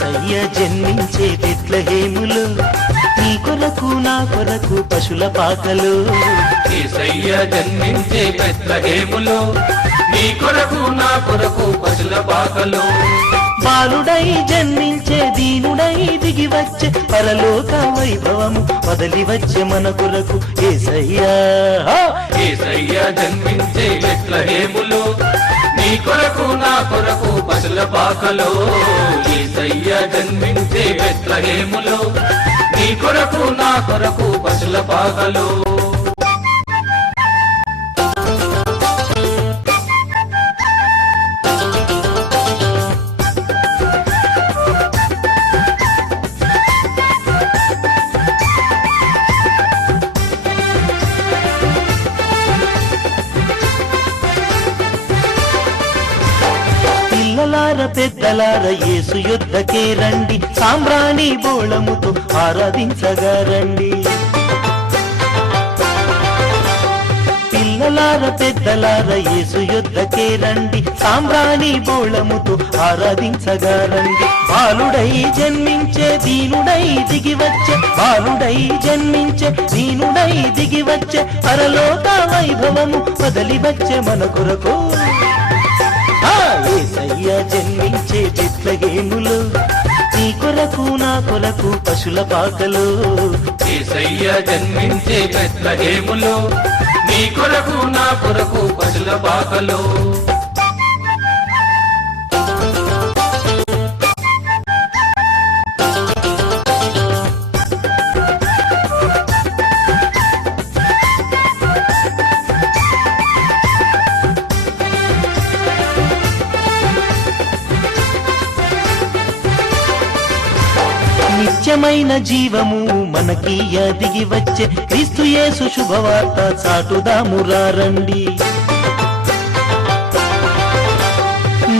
యేసయ్య జన్మించే బెత్లెహేములో నీ కొరకు నా కొరకు పశుల పాకలు. యేసయ్య జన్మించే బెత్లెహేములో నీ కొరకు నా కొరకు పశుల పాకలు. బాలుడై జన్మించే దీనుడై దిగి వచ్చే పరలోక వైభవము వదలి వచ్చే మన కొరకు యేసయ్య. యేసయ్య జన్మించే బెత్లెహేములో నీ కొరకు నా కొరకు పశుల పాకలో. యేసయ్య జన్మించే బెత్లెహేములో నీ కొరకు నా కొరకు పశుల పాకలో. పిల్లలార పెద్దలార యేసు యుద్ధకే రండి, సాంబ్రాణి బోళముతో ఆరాధించగా రండి. పిల్లలార పెద్దలార యేసు యుద్ధకే రండి, సాంబ్రాణి బోళముతో ఆరాధించగా రండి. బాలుడై జన్మించే దీనుడై దిగి వచ్చే, బాలుడై జన్మించే దీనుడై దిగి వచ్చే పరలోక వైభవము వదలి వచ్చే మన కొరకు. యేసయ్య జన్మించే బెత్లెహేములో నీ కొరకు నా కొరకు పశుల పాకలు. యేసయ్య జన్మించే బెత్లెహేములో నీ కొరకు నా కొరకు పశుల పాకలో. నిత్యమైన జీవము మనకీయ దిగి వచ్చే క్రీస్తు యేసు శుభవార్త చాటుదామురా రండి.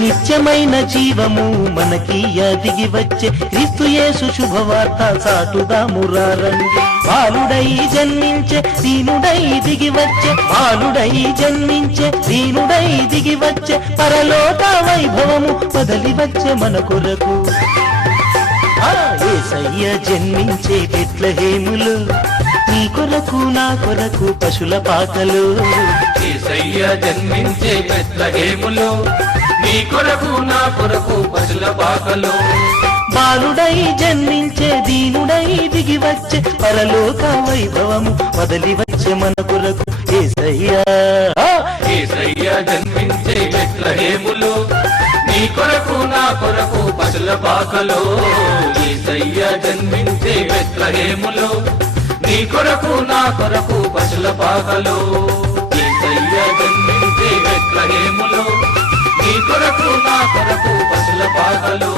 నిత్యమైన జీవము మనకీయ దిగి వచ్చే క్రీస్తు యేసు శుభవార్త చాటుదామురా రండి. బాలుడై జన్మించే దీనుడై దిగి వచ్చే, బాలుడై జన్మించే దీనుడై దిగి వచ్చే పరలోక వైభవము వదలి వచ్చే మన కొరకు. యేసయ్య జన్మించే బెత్లెహేములో నీ కొరకు నా కొరకు పశుల పాకలు. యేసయ్య జన్మించే బెత్లెహేములో నీ కొరకు నా కొరకు పశుల పాకలో. బాలుడై జన్మించే దీనుడై దిగి వచ్చే పరలోక వైభవము వదలి వచ్చే మన కొరకు యేసయ్య. యేసయ్య జన్మించే బెత్లెహేములో నీ కొరకు నా కొరకు పశుల పాకలో. యేసయ్య జన్మించే బెత్లెహేములో నీ కొరకు నా కొరకు పశుల పాకలో. యేసయ్య జన్మించే బెత్లెహేములో నీ కొరకు నా కొరకు పశుల పాకలో.